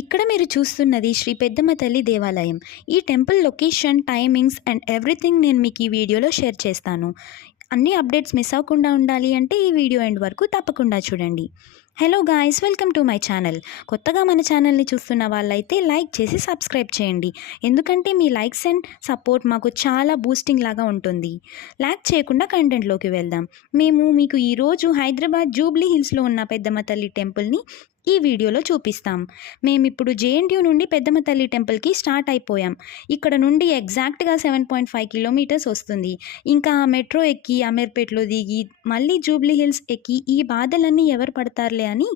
ఇక్కడ మీరు చూస్తున్నది శ్రీ పెద్దమ్మ తల్లి దేవాలయం. ఈ temple location, timings and everything నేను మీకు ఈ వీడియోలో షేర్ చేస్తాను. అన్ని అప్డేట్స్ మిస్ అవ్వకుండా ఉండాలి అంటే ఈ వీడియో ఎండ్ వరకు తప్పకుండా చూడండి. Hello guys, welcome to my channel. కొత్తగా మన ఛానల్ని చూస్తున్న వాళ్ళైతే లైక్ చేసి సబ్స్క్రైబ్ చేయండి. ఎందుకంటే మీ లైక్స్ అండ్ సపోర్ట్ మాకు చాలా బూస్టింగ్ లాగా ఉంటుంది. లైక్ చేయకుండా కంటెంట్లోకి వెళ్దాం. మేము మీకు ఈరోజు హైదరాబాద్ జూబ్లీ హిల్స్లో ఉన్న పెద్దమ్మ తల్లి టెంపుల్ని ఈ వీడియోలో చూపిస్తాం. మేమిప్పుడు జేఎన్టీయూ నుండి పెద్దమ్మ తల్లి టెంపుల్కి స్టార్ట్ అయిపోయాం. ఇక్కడ నుండి ఎగ్జాక్ట్గా 7.5 కిలోమీటర్స్ వస్తుంది. ఇంకా మెట్రో ఎక్కి అమీర్పేట్లో దిగి మళ్ళీ జూబ్లీ హిల్స్ ఎక్కి ఈ బాధలన్నీ ఎవరు పడతారులే అని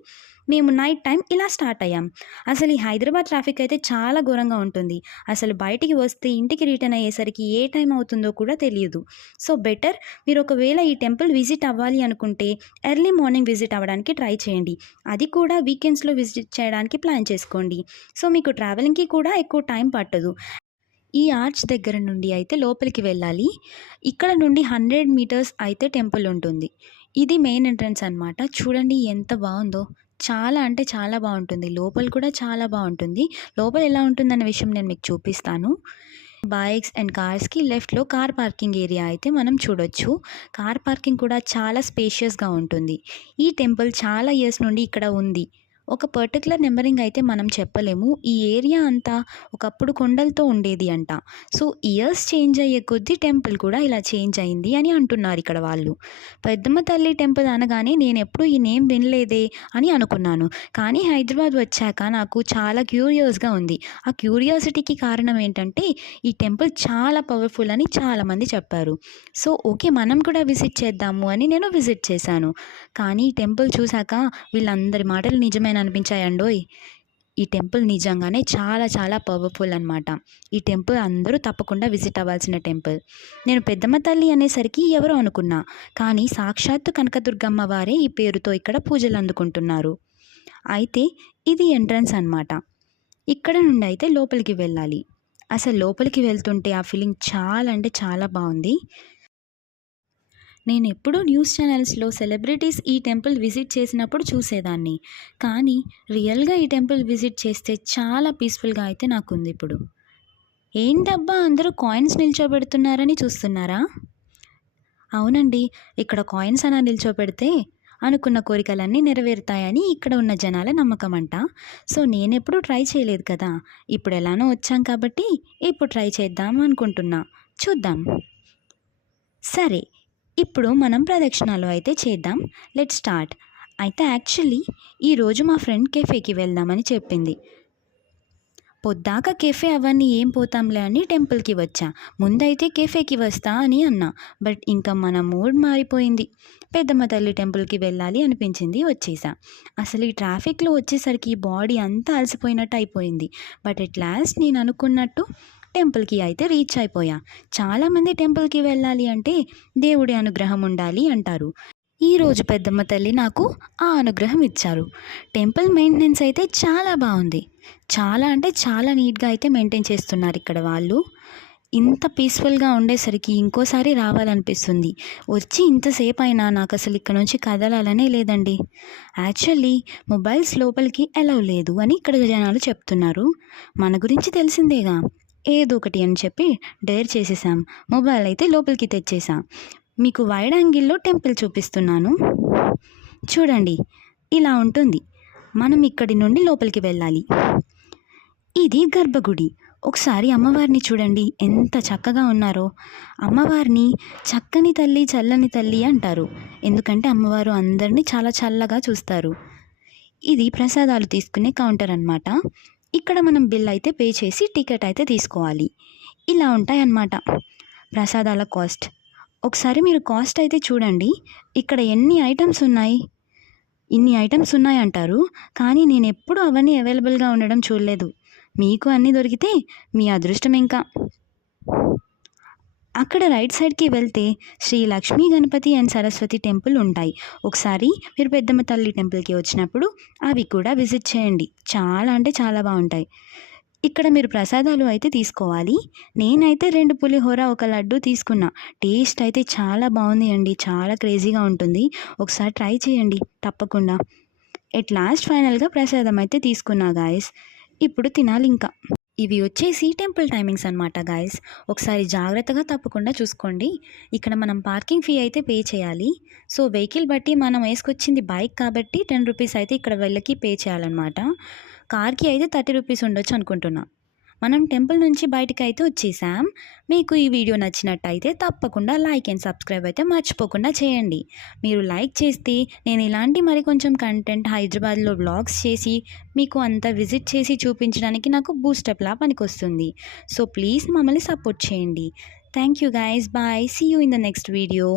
మేము నైట్ టైం ఇలా స్టార్ట్ అయ్యాం. అసలు ఈ హైదరాబాద్ ట్రాఫిక్ అయితే చాలా ఘోరంగా ఉంటుంది. అసలు బయటికి వస్తే ఇంటికి రిటర్న్ అయ్యేసరికి ఏ టైం అవుతుందో కూడా తెలియదు. సో బెటర్ మీరు ఒకవేళ ఈ టెంపుల్ విజిట్ అవ్వాలి అనుకుంటే ఎర్లీ మార్నింగ్ విజిట్ అవ్వడానికి ట్రై చేయండి. అది కూడా వీకెండ్స్లో విజిట్ చేయడానికి ప్లాన్ చేసుకోండి. సో మీకు ట్రావెలింగ్కి కూడా ఎక్కువ టైం పట్టదు. ఈ ఆర్చ్ దగ్గర నుండి అయితే లోపలికి వెళ్ళాలి. ఇక్కడ నుండి 100 మీటర్స్ అయితే టెంపుల్ ఉంటుంది. ఇది మెయిన్ ఎంట్రన్స్ అనమాట. చూడండి ఎంత బాగుందో. చాలా అంటే చాలా బాగుంటుంది. లోపల కూడా చాలా బాగుంటుంది. లోపల ఎలా ఉంటుందన్న విషయం నేను మీకు చూపిస్తాను. బైక్స్ అండ్ కార్స్కి లెఫ్ట్లో కార్ పార్కింగ్ ఏరియా అయితే మనం చూడొచ్చు. కార్ పార్కింగ్ కూడా చాలా స్పేషియస్గా ఉంటుంది. ఈ టెంపుల్ చాలా ఇయర్స్ నుండి ఇక్కడ ఉంది. ఒక పర్టికులర్ నెంబరింగ్ అయితే మనం చెప్పలేము. ఈ ఏరియా అంతా ఒకప్పుడు కొండలతో ఉండేది అంట. సో ఇయర్స్ చేంజ్ అయ్యే కొద్దీ టెంపుల్ కూడా ఇలా చేంజ్ అయింది అని అంటున్నారు ఇక్కడ వాళ్ళు. పెద్దమ్మ తల్లి టెంపుల్ అనగానే నేను ఎప్పుడు ఈ నేమ్ వినలేదే అని అనుకున్నాను. కానీ హైదరాబాద్ వచ్చాక నాకు చాలా క్యూరియస్గా ఉంది. ఆ క్యూరియాసిటీకి కారణం ఏంటంటే ఈ టెంపుల్ చాలా పవర్ఫుల్ అని చాలామంది చెప్పారు. సో ఓకే, మనం కూడా విజిట్ చేద్దాము అని నేను విజిట్ చేశాను. కానీ ఈ టెంపుల్ చూశాక వీళ్ళందరి మాటలు నిజమైన అనిపించాయండోయ్. ఈ టెంపుల్ నిజంగానే చాలా చాలా పవర్ఫుల్ అనమాట. ఈ టెంపుల్ అందరూ తప్పకుండా విజిట్ అవ్వాల్సిన టెంపుల్. నేను పెద్దమ్మ తల్లి అనేసరికి ఎవరో అనుకున్నా, కానీ సాక్షాత్తు కనకదుర్గమ్మ వారే ఈ పేరుతో ఇక్కడ పూజలు అందుకుంటున్నారు. అయితే ఇది ఎంట్రన్స్ అనమాట. ఇక్కడ నుండి అయితే లోపలికి వెళ్ళాలి. అసలు లోపలికి వెళ్తుంటే ఆ ఫీలింగ్ చాలా అంటే చాలా బాగుంది. నేను ఎప్పుడూ న్యూస్ ఛానల్స్లో సెలబ్రిటీస్ ఈ టెంపుల్ విజిట్ చేసినప్పుడు చూసేదాన్ని. కానీ రియల్గా ఈ టెంపుల్ విజిట్ చేస్తే చాలా పీస్ఫుల్గా అయితే నాకుంది ఇప్పుడు. ఏంటబ్బా అందరూ కాయిన్స్ నిల్చోబెడుతున్నారని చూస్తున్నారా? అవునండి, ఇక్కడ కాయిన్స్ అలా నిల్చోబెడితే అనుకున్న కోరికలన్నీ నెరవేరుతాయని ఇక్కడ ఉన్న జనాల నమ్మకం అంట. సో నేనెప్పుడూ ట్రై చేయలేదు కదా. ఇప్పుడు ఎలానో వచ్చాం కాబట్టి ఇప్పుడు ట్రై చేద్దాం అనుకుంటున్నా. చూద్దాం. సరే, ఇప్పుడు మనం ప్రదక్షిణాలు అయితే చేద్దాం. Let start. అయితే యాక్చువల్లీ ఈరోజు మా ఫ్రెండ్ కెఫేకి వెళ్దామని చెప్పింది. పొద్దాక కెఫే అవన్నీ ఏం పోతాంలే అని టెంపుల్కి వచ్చా. ముందైతే కెఫేకి వస్తా అని అన్నా. బట్ ఇంకా మన మూడ్ మారిపోయింది. పెద్దమ్మ తల్లి టెంపుల్కి వెళ్ళాలి అనిపించింది, వచ్చేసా. అసలు ఈ ట్రాఫిక్లో వచ్చేసరికి బాడీ అంతా అలసిపోయినట్టు అయిపోయింది. బట్ ఎట్ లాస్ట్ నేను అనుకున్నట్టు టెంపుల్కి అయితే రీచ్ అయిపోయా. చాలామంది టెంపుల్కి వెళ్ళాలి అంటే దేవుడి అనుగ్రహం ఉండాలి అంటారు. ఈరోజు పెద్దమ్మ తల్లి నాకు ఆ అనుగ్రహం ఇచ్చారు. టెంపుల్ మెయింటెనెన్స్ అయితే చాలా బాగుంది. చాలా అంటే చాలా నీట్గా అయితే మెయింటైన్ చేస్తున్నారు ఇక్కడ వాళ్ళు. ఇంత పీస్ఫుల్గా ఉండేసరికి ఇంకోసారి రావాలనిపిస్తుంది. వచ్చి ఇంతసేపు అయినా నాకు అసలు ఇక్కడ నుంచి కదలాలనే లేదండి. యాక్చువల్లీ మొబైల్స్ లోపలికి అలౌ లేదు అని ఇక్కడ జనాలు చెప్తున్నారు. మన గురించి తెలిసిందేగా, ఏదో ఒకటి అని చెప్పి డేర్ చేసేసాం. మొబైల్ అయితే లోపలికి తెచ్చేసాం. మీకు వైడ్ యాంగిల్లో టెంపుల్ చూపిస్తున్నాను చూడండి. ఇలా ఉంటుంది. మనం ఇక్కడి నుండి లోపలికి వెళ్ళాలి. ఇది గర్భగుడి. ఒకసారి అమ్మవారిని చూడండి ఎంత చక్కగా ఉన్నారో. అమ్మవారిని చక్కని తల్లి, చల్లని తల్లి అంటారు. ఎందుకంటే అమ్మవారు అందరినీ చాలా చల్లగా చూస్తారు. ఇది ప్రసాదాలు తీసుకునే కౌంటర్ అన్నమాట. ఇక్కడ మనం బిల్ అయితే పే చేసి టికెట్ అయితే తీసుకోవాలి. ఇలా ఉంటాయన్నమాట ప్రసాదాల కాస్ట్. ఒకసారి మీరు కాస్ట్ అయితే చూడండి. ఇక్కడ ఎన్ని ఐటమ్స్ ఉన్నాయి, ఇన్ని ఐటమ్స్ ఉన్నాయి అంటారు. కానీ నేను ఎప్పుడూ అవన్నీ అవైలబుల్గా ఉండడం చూడలేదు. మీకు అన్నీ దొరికితే మీ అదృష్టం. ఇంకా అక్కడ రైట్ సైడ్కి వెళ్తే శ్రీ లక్ష్మీ గణపతి అండ్ సరస్వతి టెంపుల్ ఉంటాయి. ఒకసారి మీరు పెద్దమ్మ తల్లి టెంపుల్కి వచ్చినప్పుడు అవి కూడా విజిట్ చేయండి. చాలా అంటే చాలా బాగుంటాయి. ఇక్కడ మీరు ప్రసాదాలు అయితే తీసుకోవాలి. నేనైతే 2 పులిహోర, 1 లడ్డు తీసుకున్నా. టేస్ట్ అయితే చాలా బాగుంది అండి. చాలా క్రేజీగా ఉంటుంది. ఒకసారి ట్రై చేయండి తప్పకుండా. ఎట్ లాస్ట్ ఫైనల్గా ప్రసాదం అయితే తీసుకున్నా గాయస్. ఇప్పుడు తినాలి ఇంకా. ఇవి వచ్చేసి టెంపుల్ టైమింగ్స్ అనమాట గాయస్. ఒకసారి జాగ్రత్తగా తప్పకుండా చూసుకోండి. ఇక్కడ మనం పార్కింగ్ ఫీ అయితే పే చేయాలి. సో వెహికల్ బట్టి మనం వేసుకొచ్చింది బైక్ కాబట్టి 10 రూపీస్ అయితే ఇక్కడ వెళ్ళకి పే చేయాలన్నమాట. కార్కి అయితే 30 రూపీస్ ఉండొచ్చు అనుకుంటున్నా. మనం టెంపుల్ నుంచి బయటకు అయితే వచ్చేసాం. మీకు ఈ వీడియో నచ్చినట్టయితే తప్పకుండా లైక్ అండ్ సబ్స్క్రైబ్ అయితే మర్చిపోకుండా చేయండి. మీరు లైక్ చేస్తే నేను ఇలాంటి మరి కొంచెం కంటెంట్ హైదరాబాద్లో వ్లాగ్స్ చేసి మీకు అంతా విజిట్ చేసి చూపించడానికి నాకు బూస్టప్లా పనికొస్తుంది. సో ప్లీజ్ మమ్మల్ని సపోర్ట్ చేయండి. Thank you guys. Bye. See you in the next video.